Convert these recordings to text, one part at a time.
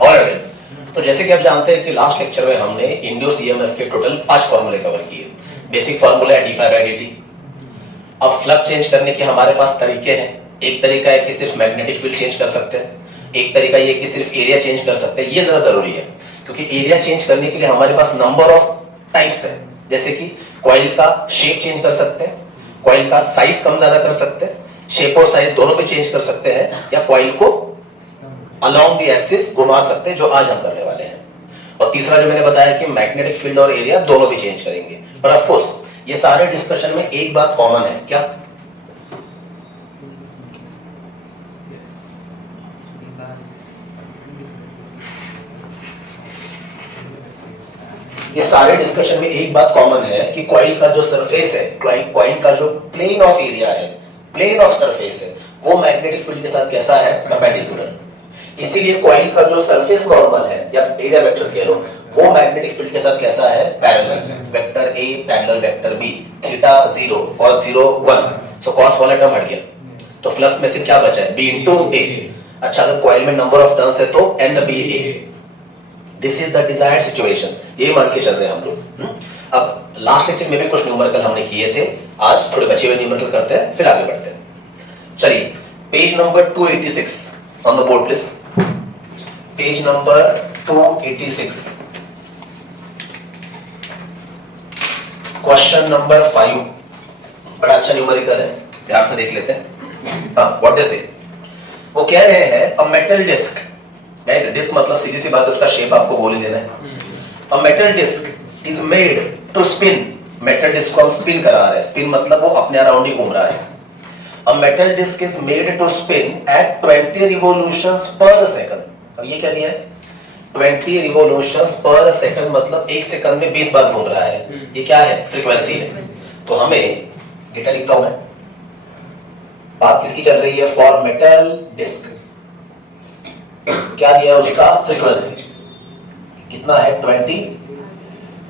Alright, तो जैसे कि आप जानते हैं कि लास्ट लेक्चर में हमने इंड्यूस ईएमएफ के टोटल 5 फॉर्मूले कवर किए। बेसिक फॉर्मूला है d∅dt। अब फ्लक्स चेंज करने के हमारे पास तरीके हैं। एक तरीका है कि सिर्फ मैग्नेटिक फील्ड चेंज कर सकते हैं, एक तरीका ये कि सिर्फ एरिया चेंज कर सकते हैं। ये जरा जरूरी है क्योंकि एरिया चेंज करने के लिए हमारे पास नंबर ऑफ टाइप्स है। जैसे कि कॉइल का शेप चेंज कर सकते हैं, कॉइल का साइज कम ज्यादा कर सकते हैं, शेप और साइज दोनों पे चेंज कर सकते हैं, या कॉइल को अलोंग द एक्सिस घुमा सकते हैं, जो आज हम करने वाले हैं। और तीसरा जो मैंने बताया कि मैग्नेटिक फील्ड और एरिया दोनों भी चेंज करेंगे। पर ऑफ कोर्स ये सारे डिस्कशन में एक बात कॉमन है, क्या? ये सारे डिस्कशन में एक बात कॉमन है कि कॉइल का जो सरफेस है, कॉइल का जो प्लेन ऑफ एरिया है, प्लेन ऑफ सरफेस है, वो मैग्नेटिक फील्ड के साथ कैसा है? परपेंडिकुलर। इसीलिए कॉइल का जो सरफेस नॉर्मल है या एरिया वेक्टर कह लो, वो मैग्नेटिक फील्ड के साथ कैसा है? Parallel. Vector A parallel vector B, theta 0 और 0 1, सो कॉस वाला टर्म हट गया, तो फ्लक्स में से क्या बचा है? B into A. अच्छा, अगर कॉइल में नंबर ऑफ टर्न्स है तो N B A. This is the desired situation, ये मान के चल रहे हैं हम लोग। अब लास्ट लेक्चर में भी कुछ न्यूमेरिकल हमने किए थे, आज थोड़े बचे हुए न्यूमेरिकल करते हैं, फिर आगे बढ़ते हैं। चलिए, page number 286 on the board please. Page number 286, question number 5। बड़ा अच्छा न्यूमेरिकल है, ध्यान से देख लेते हैं। व्हाट दे से, वो कह रहे हैं अ मेटल डिस्क, डिस्क मतलब सीधी सी बात है, उसका शेप आपको बोल ही देना है। A metal disc is made to spin, metal disc को हम स्पिन करा रहे हैं, स्पिन मतलब वो अपने अराउंड ही घूम रहा है। A metal disc is made to spin at 20 revolutions per second. अब ये क्या दिया है? 20 रिवॉल्यूशंस पर सेकंड मतलब एक सेकंड में 20 बार घूम रहा है। ये क्या है? फ्रीक्वेंसी है। तो हमें डेटा लिखता हूं मैं, बात किसकी चल रही है? फॉर मेटल डिस्क क्या दिया उसका? फ्रीक्वेंसी कितना है? 20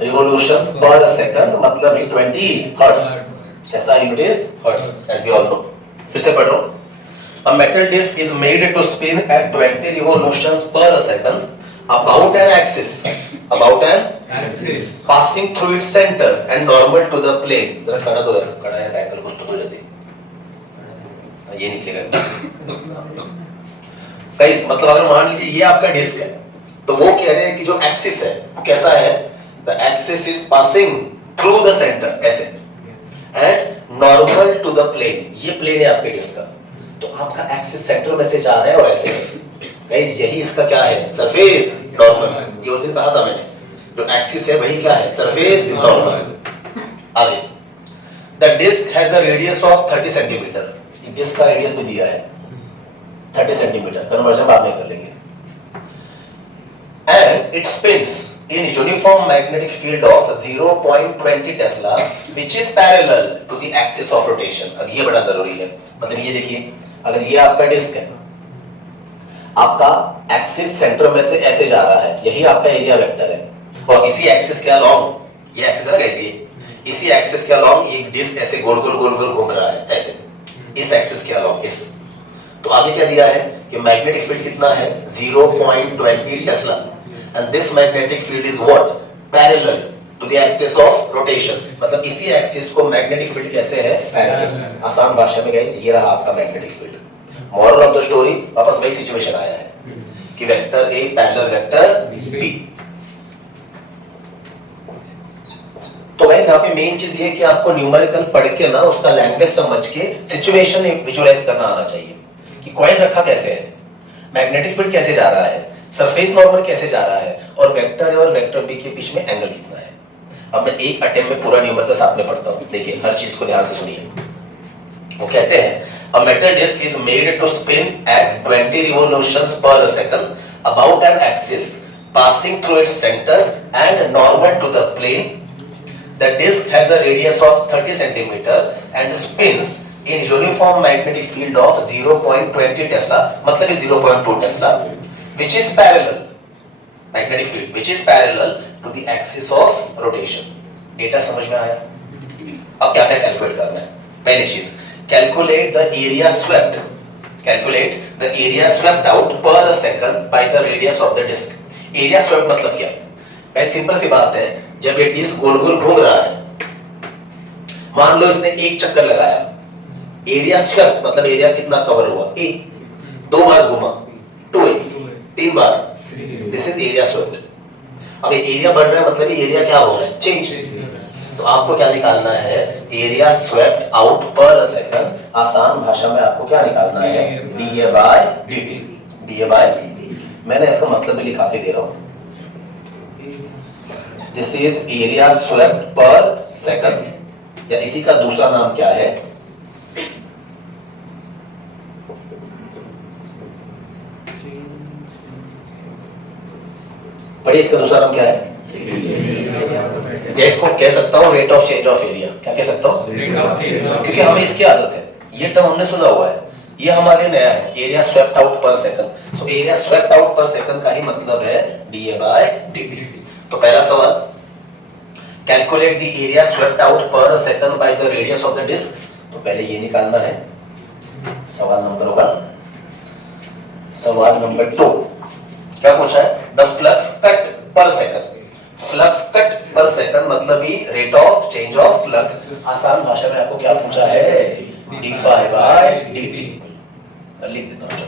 रिवॉल्यूशंस पर सेकंड मतलब 20 हर्ट्ज। ऐसा unit is hertz as we all know. फिर से पढ़ रहा हूं, a metal disc is made to spin at 20 revolutions per second about an axis passing through its center and normal to the plane। जरा खड़ा दो यार, खड़ा है ट्रायंगल कुछ तो हो जाती है, ये निकलेगा गाइस। मतलब अगर मान लीजिए ये आपका डिस्क है, तो वो कह रहे हैं कि जो एक्सिस है वो कैसा है? The axis is passing through the centre ऐसे, and normal to the plane. ये प्लेन है आपके डिस्क का, तो आपका एक्सिस सेंटर में से जा रहा है और ऐसे गाइस, यही इसका क्या है? Surface normal. ये उस दिन कहा था मैंने, जो एक्सिस है वही क्या है? Surface normal. आगे, the disc has a radius of 30 centimetre. Disc का रेडियस भी दिया है 30 सेंटीमीटर, कन्वर्जन बाद में कर लेंगे। And it spins in uniform magnetic field of 0.20 tesla which is parallel to the axis of rotation। अब ये बड़ा जरूरी है, मतलब ये देखिए, अगर ये आपका डिस्क है, आपका एक्सिस सेंटर में से ऐसे जा रहा है, यही आपका एरिया वेक्टर है, और इसी एक्सिस के अलोंग, ये एक्सिस है ना गाइस, ये इसी एक्सिस के अलोंग एक डिस्क ऐसे गोल गोल गोल गोल घूम रहा है ऐसे, इस एक्सिस के अलोंग इस। तो आगे क्या दिया है कि मैग्नेटिक फील्ड कितना है? 0.20 Tesla, and this magnetic field is what? Parallel to the axis of rotation। मतलब इसी एक्सिस को मैग्नेटिक फील्ड कैसे है? पैरेलल। आसान भाषा में गाइस, ये रहा आपका magnetic field. Moral of the story, वापस वही सिचुएशन आया है कि vector A parallel vector B. तो गाइस यहाँ पे मेन चीज ये कि आपको न्यूमेरिकल पढ़ के ना उसका लैंग्वेज समझ के सिचुएशन विजुअलाइज करना आना चाहिए कि कॉइल रखा कैसे है, मैग्नेटिक फील्ड कैसे जा रहा है, सरफेस नॉर्मल कैसे जा रहा है, और वेक्टर ए और वेक्टर बी के बीच में एंगल कितना है। अब मैं एक अटेम्प्ट में पूरा न्यूमेरिकल साथ में पढ़ता हूं, देखिए हर चीज को ध्यान से सुनिए। वो कहते हैं a metal disc is made to spin at 20 revolutions per second about an axis passing through its centre and normal to the plane. The disc has a radius of 30 centimetre and spins in uniform magnetic field of 0.20 tesla, मतलब 0.2 tesla, which is parallel, magnetic field which is parallel to the axis of rotation। Data समझ में आया? अब क्या क्या calculate करना है? पहली चीज, calculate the area swept calculate the area swept out per second by the radius of the disc. Area swept मतलब क्या? भाई सिंपल सी बात है, जब ये डिस्क गोल गोल घूम रहा है, मान लो इसने एक चक्कर लगाया, एरिया स्वेप्ट मतलब एरिया कितना कवर हुआ, ए। 2 बार घूमा, 2a। 3 bar, this is area swept. अब एरिया बढ़ रहा है मतलब एरिया क्या हो रहा है, चेंज। तो आपको क्या निकालना है, area swept out per second. आसान भाषा में आपको क्या निकालना है, dA by dt। dA by dt, मैंने इसका मतलब भी लिखा के दे रहा हूं। दिस इज एरिया स्वेप्ट पर सेकंड, या इसी का दूसरा नाम क्या है, पढ़िए इसका दूसरा नाम क्या है, या इसको कह सकता हूं rate of change of area. क्या कह सकता हूं, क्योंकि हमें इसकी आदत है, ये टर्म हमने सुना हुआ है, ये हमारे नया है, area swept out per second. So area swept out per second का ही मतलब है dA बाय dt। तो पहला सवाल, calculate the area swept out per second by the radius of the disc. तो पहले ये निकालना है, सवाल नंबर 1। सवाल नंबर 2 क्या पूछा है, the flux cut per second. Flux cut per second मतलब ही rate of change of flux. आसान भाषा में आपको क्या पूछा है, d∅ बाय dt। लिख देता हूं, चलो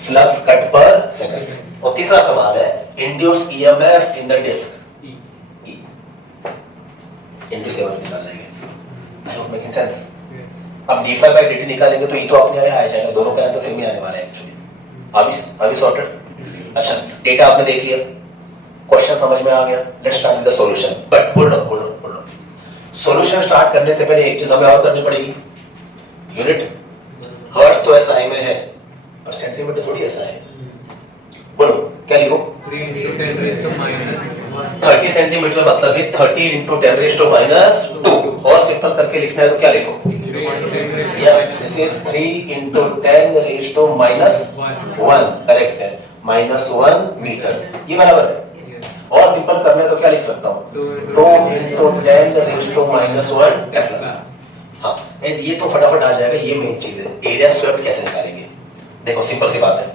फ्लक्स कट पर सेकंड। और तीसरा सवाल है, induced EMF in the disc. Induced EMF निकालना है, आई होप मेकिंग सेंस। अब d∅ बाय dt निकालेंगे तो ये तो अपने यहाँ आ जाएगा, दोनों का आंसर सेम ही आने वाला है एक्चुअली। अभी सॉर्टेड। अच्छा, डेटा आपने देख लिया, क्वेश्चन समझ में आ गया, let's start with the solution. But hold on, solution start करने से पहले एक चीज हमें और करनी पड़ेगी, यूनिट। हर्ट्ज तो SI में है, पर सेंटीमीटर थोड़ी ऐसा है। बोलो क्या लिखो, 30 सेंटीमीटर मतलब है 30 × 10⁻²। और सिंपल करके लिखना है तो क्या लिखो, यस दिस इज 3 × 10⁻1। करेक्ट है, -1 मीटर, ये बराबर है। और सिंपल करना है तो क्या लिख सकता हूं, 2 × 10⁻1 टेस्ला। हाँ ये तो फटाफट आ जाएगा, ये मेन चीज है। एरिया स्वेप्ट कैसे निकालेंगे, देखो सिंपल सी बात है,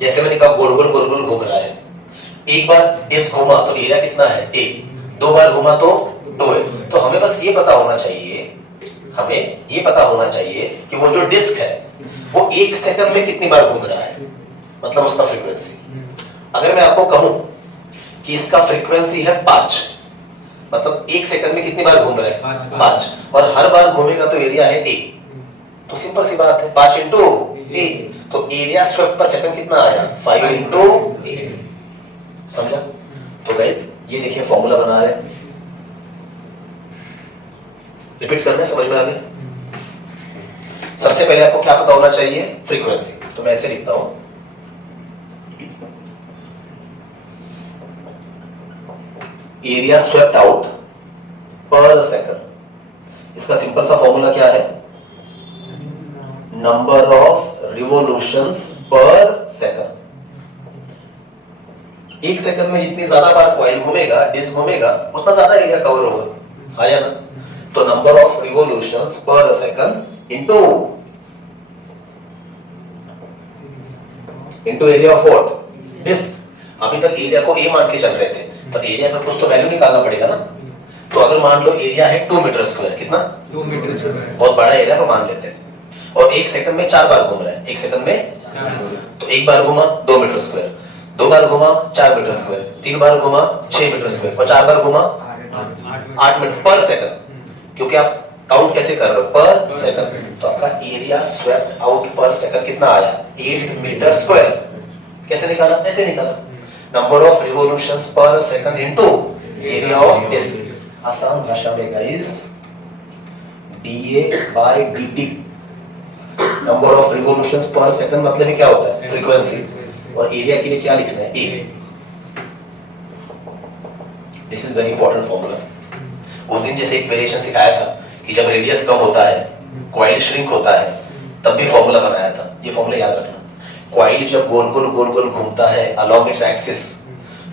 जैसे मैंने कहा गोल गोल घूम रहा है, एक बार इस घुमा तो एरिया कितना है, 1। 2 बार घुमा तो 2 है। तो हमें बस ये पता होना चाहिए, हमें ये पता होना चाहिए कि वो जो डिस्क है वो 1 सेकंड में कितनी बार घूम रहा है, मतलब उसका फ्रीक्वेंसी। अगर मैं आपको कहूं कि इसका फ्रीक्वेंसी है 5, मतलब 1 सेकंड में कितनी बार घूम रहा है, 5, और हर बार घूमेगा तो एरिया है 1। तो सिंपल सी बात है, 5 × a, तो एरिया स्वेप्ट पर सेकंड कितना आया, 5 × a। समझा? तो गाइस ये देखिए फॉर्मूला बना रहे हैं, रिपीट करना है, समझ में आ गया। सबसे पहले आपको क्या पता होना चाहिए, फ्रीक्वेंसी। तो मैं ऐसे लिखता हूं, area swept out per second, इसका सिंपल सा फॉर्मूला क्या है, number of revolutions per second. 1 second में जितनी ज्यादा बार कॉइल घूमेगा, डिस्क घूमेगा, उतना ज्यादा एरिया कवर होगा, आया ना। तो number of revolutions per second into area of what, disc. अभी तक एरिया को a मान के चल रहे थे, तो एरिया का कुछ तो वैल्यू निकालना पड़ेगा ना। तो अगर मान लो एरिया है 2 मीटर स्क्वायर, कितना, 2 मीटर स्क्वायर, बहुत बड़ा एरिया को मान लेते हैं, और 1 सेकंड में 4 बार घूम रहा है, 1 सेकंड में, तो 1 बार घुमा 2 मीटर स्क्वायर, 2 बार घुमा 4 मीटर स्क्वायर, 3 बार घुमा 6 मीटर स्क्वायर, और 4 बार घुमा 8 मीटर पर सेकंड। क्योंकि आप काउंट कैसे कर रहे हो, पर सेकंड। तो आपका area swept out per second कितना आया, 8 मीटर स्क्वायर। कैसे निकाला, ऐसे निकाला, number of revolutions per second into area of disc. आसान भाषा में guys dA by dt। Number of revolutions per second मतलब क्या होता है, फ्रीक्वेंसी, और एरिया के लिए क्या लिखना है, a। This is very important formula. उस दिन जैसे एक वेरिएशन सिखाया था कि जब रेडियस कम होता है, कॉइल श्रिंक होता है, तब भी फॉर्मूला बनाया था। ये फॉर्मूला याद रखना, कॉइल जब गोल गोल घूमता है अलोंग इट्स एक्सिस,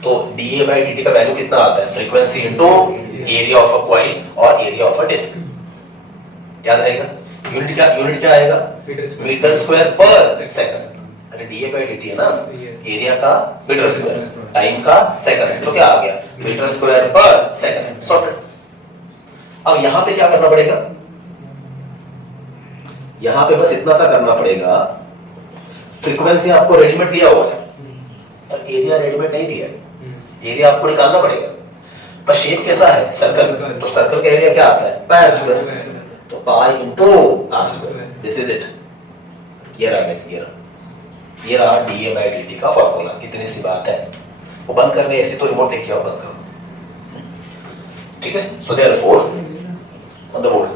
तो dA बाय dt का वैल्यू कितना आता है, frequency into area of a coil और एरिया ऑफ अ डिस्क। याद रहेगा। यूनिट क्या आएगा? Metre square per second. अरे डीए बाई डीटी है ना, एरिया का मीटर स्क्वायर, टाइम का सेकंड, तो क्या आ गया? Metre square per second. Sorted. अब यहां पे क्या करना पड़ेगा? यहां पे बस इतना सा करना पड़ेगा, फ्रीक्वेंसी आपको रेडीमेड दिया हुआ है और एरिया रेडीमेड नहीं दिया है, एरिया आपको निकालना पड़ेगा। पर शेप कैसा है? सर्कल, तो सर्कल का एरिया क्या आता है? पाई स्क्वायर, तो pi into r square. This is it. ये रहा डीए बाई डीटी का फॉर्मूला। इतनी सी बात है। वो बंद करने ऐसे तो रिमोट देखिए और बंद करो, ठीक है। So therefore on the board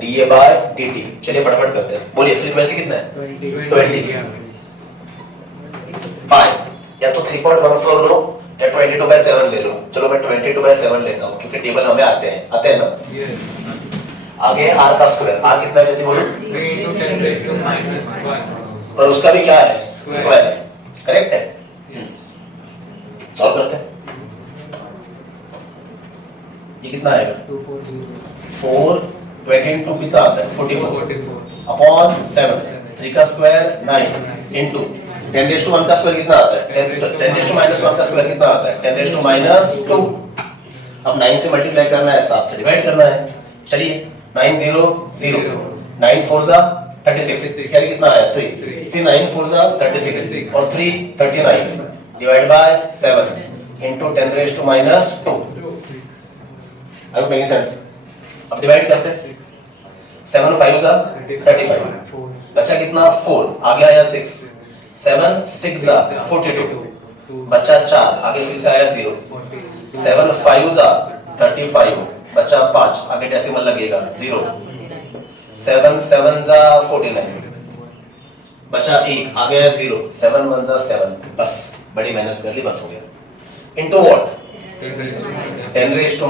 dA by dt. चलिए फटाफट करते हैं, बोलिए फ्रीक्वेंसी कितना है? 20 पाई, या तो 3.14 लो या 22/7 ले लो। चलो मैं 22/7 लेता हूं क्योंकि टेबल हमें आते हैं ना। आगे आर का स्क्वायर। आर कितना है जल्दी बोलो? 3 और उसका भी क्या है? स्क्वायर। करेक्ट है। सॉल्व करते हैं। ये कितना आएगा? 4 22 कितना आता है? 44 अपॉन 7। 3 का स्क्वायर 9 इंटू 10⁻1 का स्क्वायर कितना आता है? 10⁻1 का स्क्वायर कितना आता है? 10⁻2। अब 9 से मल्टीप्लाई करना है, 7 से डिवाइड करना है। चलिए 9 0 0, 9 4 36, यानी कितना आया? 3। फिर 9 4 36 और 3 39 divide by 7 into 10⁻²। I hope making sense. अब डिवाइड करते हैं। 7 5 35, बचा कितना? 4। आगे आया 6, 7 6 42, बचा 4। आगे फिर से आया 0, 7 5 35, बचा 5। आगे डेसिमल लगेगा 0, 7 7 49, बचा 1। आगे आया 0, 7 1 7। बस बड़ी मेहनत कर ली, बस हो गया। Into what? 10⁻²।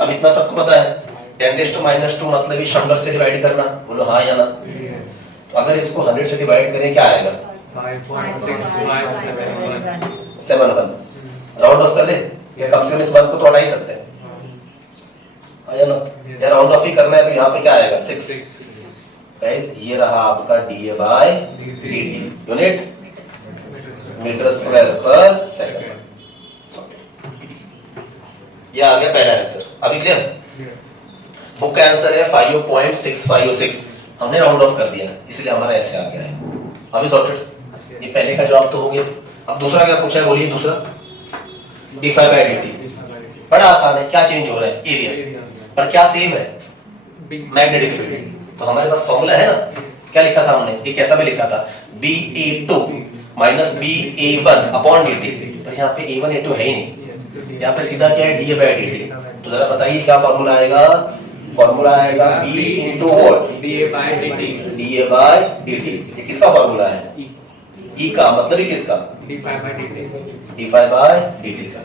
अब इतना सबको पता है। 10⁻² मतलब ही 100 से डिवाइड करना। बोलो हाँ या ना? तो अगर इसको 100 से डिवाइड करें क्या आएगा? 5.651। राउंड ऑफ कर दे, या कम से कम इस 1 को तो हटा ही सकते हैं, या ना? या राउंड ऑफ ही करना है तो यहाँ पे क्या आएगा? 6। गाइस ये रहा आपका dA by dt. Unit metre square per second. ये आ गया पहला आंसर। अभी क्लियर? बुक का आंसर है 5.656। हमने राउंड ऑफ कर दिया इसलिए हमारा ऐसे आ गया है। अभी सॉर्टेड। ये पहले का जवाब तो हो गया। अब दूसरा क्या पूछा है? बोलिए दूसरा। d5/dt। बड़ा आसान है। क्या चेंज हो रहा है? एरिया। पर क्या सेम है? Magnetic field. तो हमारे पास फॉर्मूला है ना, क्या लिखा था हमने? ये कैसा भी लिखा था? BA2 minus BA1 upon dt। पर यहाँ पे A1 A2 है ही नहीं, यहाँ पे सीधा क्या है? DA/dt। तो जरा बताइए क्या फॉर्मूला आएगा? फॉर्मूला आएगा B into what? DA/dt। DA/dt। ये किसका फॉर्मूला है? E का। मतलब ये किसका? d5/dt का।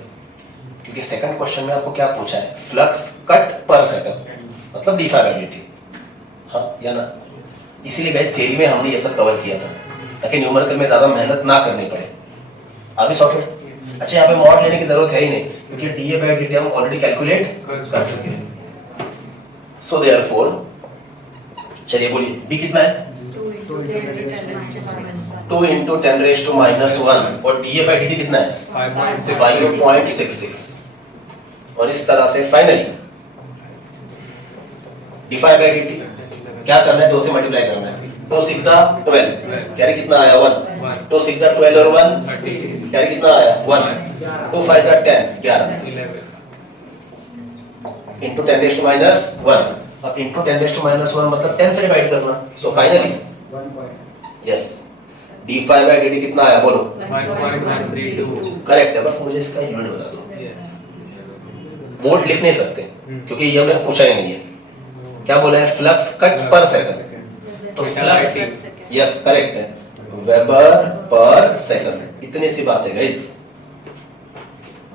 क्योंकि सेकंड क्वेश्चन में आपको क्या पूछा है? फ्लक्स कट पर सेकंड, मतलब d5/dt। हाँ या ना? इसीलिए गाइस थ्योरी में हमने ये सब कवर किया था ताकि न्यूमेरिकल में ज्यादा मेहनत ना करनी पड़े। अभी सॉर्टेड। अच्छा यहाँ पे मॉड लेने की जरूरत है ही नहीं क्योंकि DA/dt हम ऑलरेडी कैलकुलेट कर चुके हैं। सो देयरफॉर चलिए बोलिए B कितना है? 2 इंटू 10⁻⁻1 और DA/dt कितना है? 5.66। और इस तरह से फाइनली d5/dt क्या करना है? 2 से मल्टीप्लाई करना है। 2 6 12, यानी कितना आया? 1। 2 6 12 और 1 यानी कितना आया? 1। 2 5 10 11 इंटू 10⁻⁻1। अब इंटू 10⁻⁻1 मतलब 10 से डिवाइड करना। सो फाइनली यस d5/dt कितना आया? बोलो। 1.132। करेक्ट है। बस मुझे इसका यूनिट बता दो। वोल्ट लिख नहीं सकते क्योंकि ये हमने पूछा ही नहीं है। क्या बोला है? Flux cut per second. तो फ्लक्स यस करेक्ट है, वेबर पर सेकंड। इतनी सी बात है गाइस,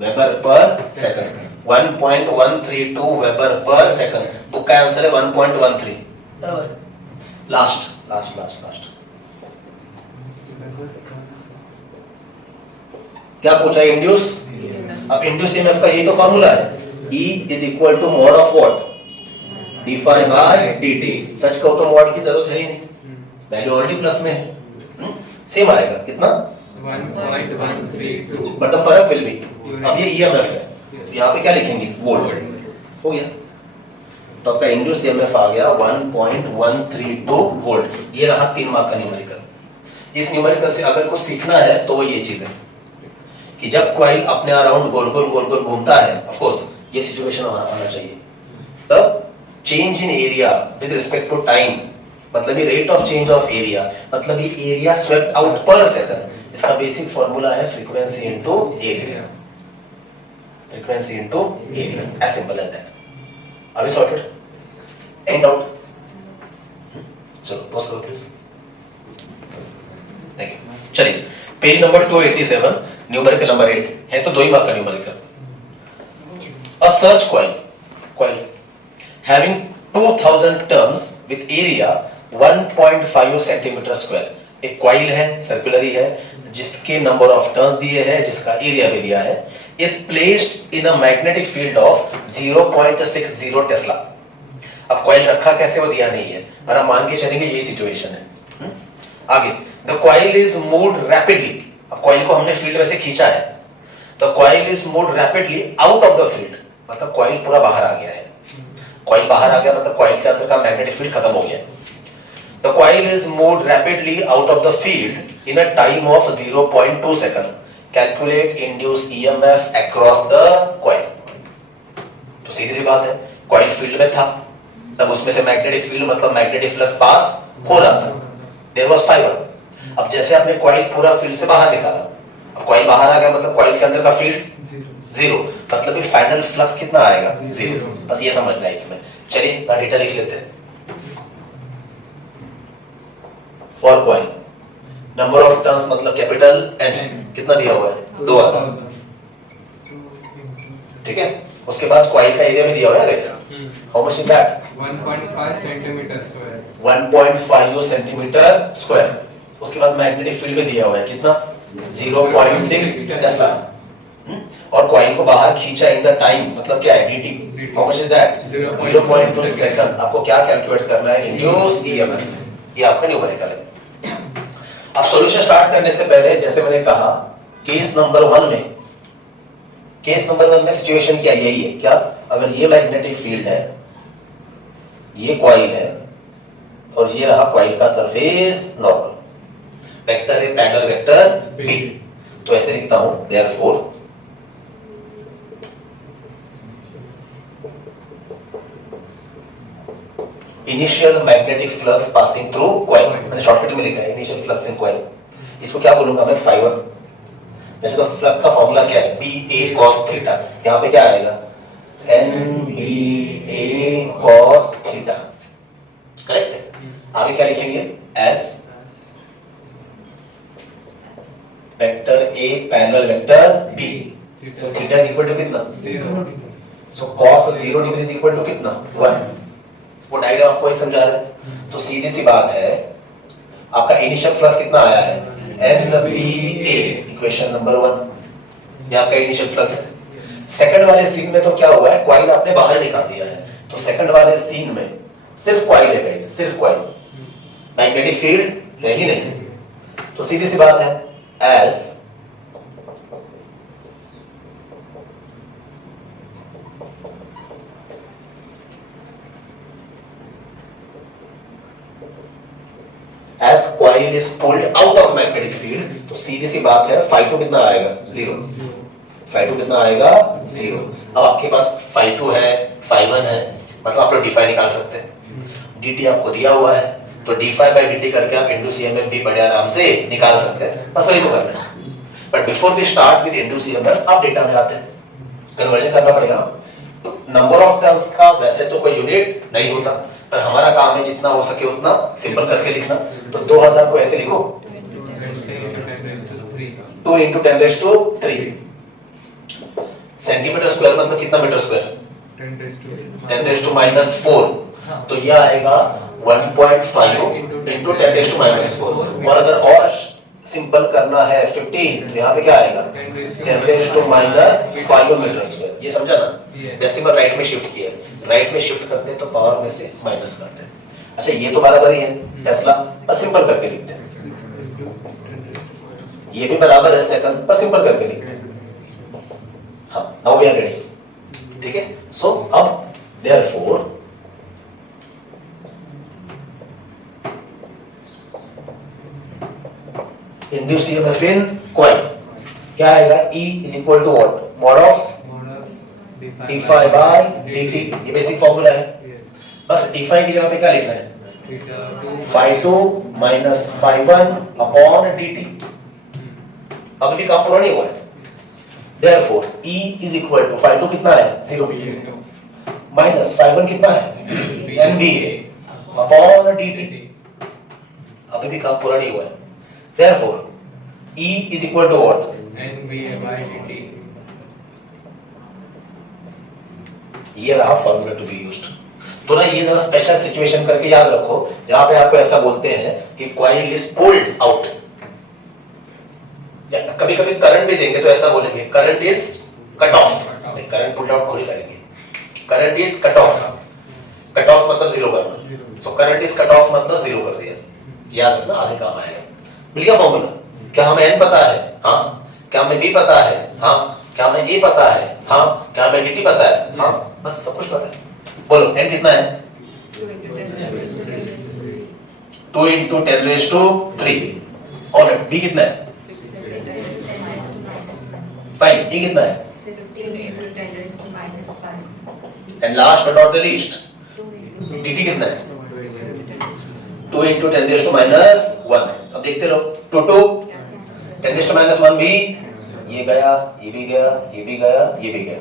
वेबर पर सेकंड। 1.132 वेबर पर सेकंड। बुक का आंसर है 1.13। लास्ट लास्ट लास्ट लास्ट क्या पूछा? इंड्यूस अब इंड्यूस ईएमएफ का यही तो फॉर्मूला है, E is equal to mod of what? d phi by dt। सच कहो तो mod की जरूरत है ही नहीं, वैल्यू ऑलरेडी प्लस में है, सेम आएगा कितना 1.132। बट द फर्क विल बी, अब ये ईएमएफ है, यहाँ पे क्या लिखेंगे वोल्ट, हो गया। तो आपका इंड्यूस ईएमएफ आ गया 1.132 वोल्ट। ये रहा 3 मार्क का न्यूमेरिकल। इस न्यूमेरिकल से अगर कुछ सीखना है तो वो ये चीज है कि जब कॉइल अपने अराउंड गोल गोल घूमता है, ऑफ कोर्स ये सिचुएशन आना चाहिए, तब change in area with respect to time, मतलब ये rate of change of area, मतलब ये area swept out per second, इसका बेसिक फॉर्मूला है frequency into area, frequency into area, as simple as that. Are we sorted? Any doubt? चलो post करो please. Thank you. चलिए page number 287, numerical number 8 है, तो 2 ही मार्क का numerical. A search coil having 2000 turns with area 1.5 centimeter square, एक coil है, circular ही है, जिसके नंबर ऑफ टर्न्स दिए हैं, जिसका एरिया भी दिया है, is placed in a magnetic field of 0.60 Tesla. अब कॉइल रखा कैसे वो दिया नहीं है, और हम मान के चलेंगे यही सिचुएशन है। आगे the coil is moved rapidly, अब कॉइल को हमने फील्ड में से खींचा है, the coil is moved rapidly out of the field, मतलब कॉइल पूरा बाहर आ गया है, कॉइल बाहर आ गया मतलब कॉइल के अंदर का मैग्नेटिक फील्ड खत्म हो गया। The coil is moved rapidly out of the field in a time of 0.2 second. Calculate induced EMF across the coil. तो सीधी सी बात है, कॉइल फील्ड में था, तब उसमें से मैग्नेटिक फील्ड मतलब मैग्नेटिक फ्लक्स पास हो रहा था, देयर वाज फाइबर। अब जैसे आपने कॉइल पूरा फील्ड से बाहर निकाला, अब कॉइल बाहर आ गया मतलब कॉइल के अंदर का फील्ड जीरो, मतलब कि फाइनल फ्लक्स कितना आएगा? जीरो। बस ये समझना है इसमें। चलिए डेटा लिख लेते हैं। For coil number of turns मतलब कैपिटल N, कितना दिया हुआ है? 2000, ठीक है। उसके बाद कॉइल का एरिया भी दिया हुआ है guys, how much is that? 1.5 centimetre square, 1.5 centimetre square. उसके बाद मैग्नेटिक फील्ड में दिया हुआ है कितना? 0.6 टेस्ला। और कॉइल को बाहर खींचा इन द टाइम, मतलब क्या है? dt, how much is that? 0.2 second. आपको क्या कैलकुलेट करना है? इंड्यूस ईएमएफ, ये आपका न्यूमेरिकल है। अब सॉल्यूशन स्टार्ट करने से पहले जैसे मैंने कहा, केस नंबर 1 में सिचुएशन क्या यही है क्या? अगर ये मैग्नेटिक फील्ड है, ये कॉइल है, और ये रहा कॉइल का सरफेस नॉर्मल, वेक्टर है पैरेलल वेक्टर b, तो ऐसे लिखता हूं therefore initial magnetic flux passing through coil, मैंने शॉर्टकट में लिखा है इनिशियल फ्लक्स इन कॉइल, इसको क्या बोलूंगा मैं? φ1। वैसे तो फ्लक्स का फॉर्मूला क्या है? BA cos थीटा, यहाँ पे क्या आएगा? NBA cos थीटा, करेक्ट है। आगे क्या लिखेंगे? As vector A parallel vector B, so theta is equal to कितना? 0। So cos 0 degree is equal to कितना? 1। वो डायग्राम आपको ही समझा रहे हैं। तो सीधी सी बात है, आपका इनिशियल फ्लक्स कितना आया है? NBA, इक्वेशन नंबर 1, ये आपका इनिशियल फ्लक्स है। सेकंड वाले सीन में तो क्या हुआ है? कॉइल आपने बाहर निकाल दिया है, तो सेकंड वाले सीन में सिर्फ कॉइल है गाइस, सिर्फ कॉइल, मैग्नेटिक फील्ड है ही नहीं। तो सीधी सी बात है, as as coil is pulled out of magnetic field, तो सीधी सी बात है φ2 कितना आएगा? 0। φ2 कितना आएगा? 0। अब आपके पास φ2 है, φ1 है, मतलब आप लोग d निकाल सकते हैं। dt आपको दिया हुआ है, तो d by dt करके आप इंड्यूस ईएमएफ भी बड़े आराम से निकाल सकते हैं। बस वही तो करना है। But before we start with induced EMF, आप डेटा में आते हैं, कन्वर्जन करना पड़ेगा। तो नंबर ऑफ टर्न्स का वैसे तो कोई यूनिट नहीं होता, पर हमारा काम है जितना हो सके उतना सिंपल करके लिखना। तो 2000 को ऐसे लिखो 2 into 10⁻³ सेंटीमीटर स्क्वायर, मतलब कितना मीटर स्क्वायर? 10⁻⁻⁴। तो यह आएगा 1.5 into 10⁻⁴। और अगर और सिंपल करना है 15 तो यहाँ पे क्या आएगा 10 raised to minus 5 metre square, ये समझा ना। डेसिमल राइट में शिफ्ट किया, राइट में शिफ्ट करते हैं तो पावर में से माइनस करते हैं। अच्छा ये तो बराबर ही है टेस्ला, पर सिंपल करके लिखते हैं। ये भी बराबर है सेकंड, पर सिंपल करके लिखते हैं। हाँ नाउ वी आर रेडी, ठीक है। सो अब therefore induced EMF in coil क्या आएगा, E is equal to what, mod of d phi by dt, ये बेसिक फॉर्मूला है। बस d phi की जगह पे क्या लिखना है, phi 2 minus phi 1 upon dt। अभी भी काम पूरा नहीं हुआ है। Therefore E is equal to phi 2 कितना है 0 माइनस phi 1 कितना है NBA अपॉन dt। अभी भी काम पूरा नहीं हुआ है। Therefore, E is equal to what? NBA by dt. ये रहा फॉर्मूला टू बी यूज्ड। तो ना ये जरा स्पेशल सिचुएशन करके याद रखो, जहां पे आपको ऐसा बोलते हैं कि कॉइल इज पुल्ड आउट, या कभी कभी करंट भी देंगे तो ऐसा बोलेंगे current is cut off. Current pulled out थोड़ी करेंगे, current is cut off. Cut off मतलब जीरो करना, so current is cut off मतलब जीरो कर दिया। याद रखना, आगे काम आएगा। मिल गया फॉर्मूला? क्या हमें n पता है? हाँ। क्या हमें b पता है? हाँ। क्या हमें a पता है? हाँ। क्या हमें dt पता है? हाँ। बस सब कुछ पता है। बोलो n कितना है? 2 into 10 raised to 3 और b कितना है? फाइन। e कितना है? And last but not the least dt कितना है? 2 into 10 raised to minus 1। अब देखते रहो, 2 2 10 raised to minus 1 भी, ये गया, ये भी गया, ये भी गया, ये भी गया।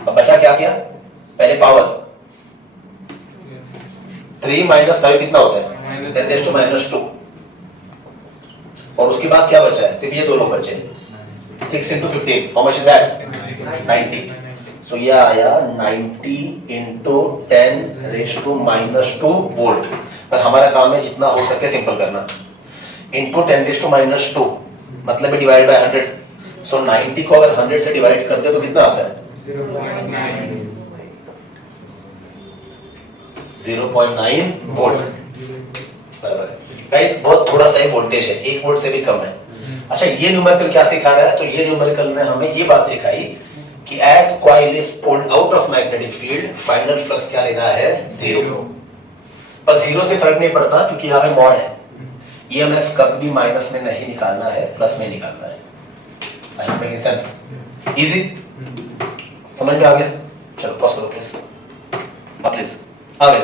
अब बचा क्या क्या? पहले पावर 3 minus 5 कितना होता है? 10 raised to minus 2। और उसके बाद क्या बचा है? सिर्फ ये दोनों बचे, 6 into 15, how much is that? 90। सो ये आया 90 into 10 raised to minus 2 volt. पर हमारा काम है जितना हो सके सिंपल करना। इनटू 10 raised to minus 2 मतलब है डिवाइड बाय 100। सो 90 को अगर 100 से डिवाइड करते तो कितना आता है? 0.9 वोल्ट। बराबर है गाइस, बहुत थोड़ा सा ही वोल्टेज है, 1 वोल्ट से भी कम है। अच्छा ये न्यूमेरिकल क्या सिखा रहा है? तो ये न्यूमेरिकल ने हमें ये बात सिखाई कि as coil is pulled out of magnetic field, final flux क्या लेना है? 0। पर 0 से फर्क नहीं पड़ता क्योंकि यहाँ पे मॉड है। ईएमएफ कभी भी माइनस में नहीं निकालना है, प्लस में निकालना है। I am making sense? Easy? समझ में आ गया? चलो पॉज करो प्लीज। प्लीज आगे